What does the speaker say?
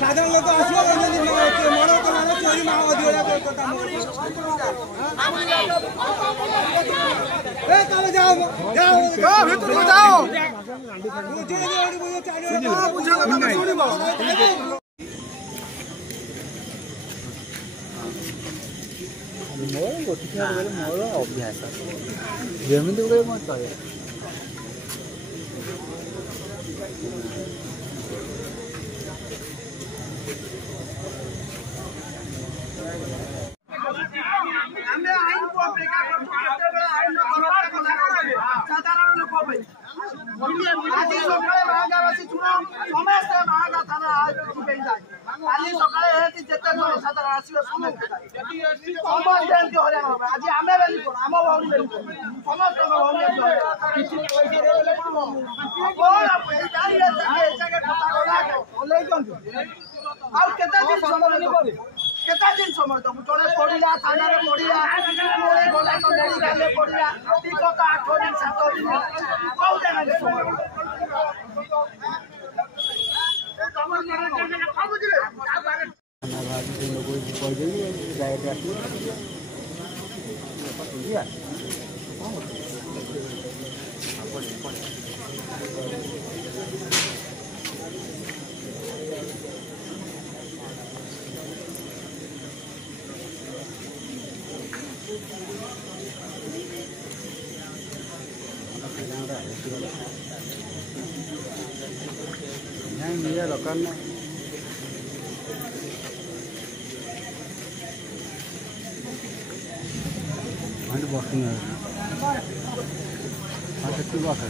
साधारण लोक चोरी मोर अभ्यास जमी चले केता दिन समय तो जड़े पड़ा थाना पड़ा गला तो मेडिकल पड़ा विगत 8 दिन 7 दिन कौ जगह समय मेरा दरकार ना बस बस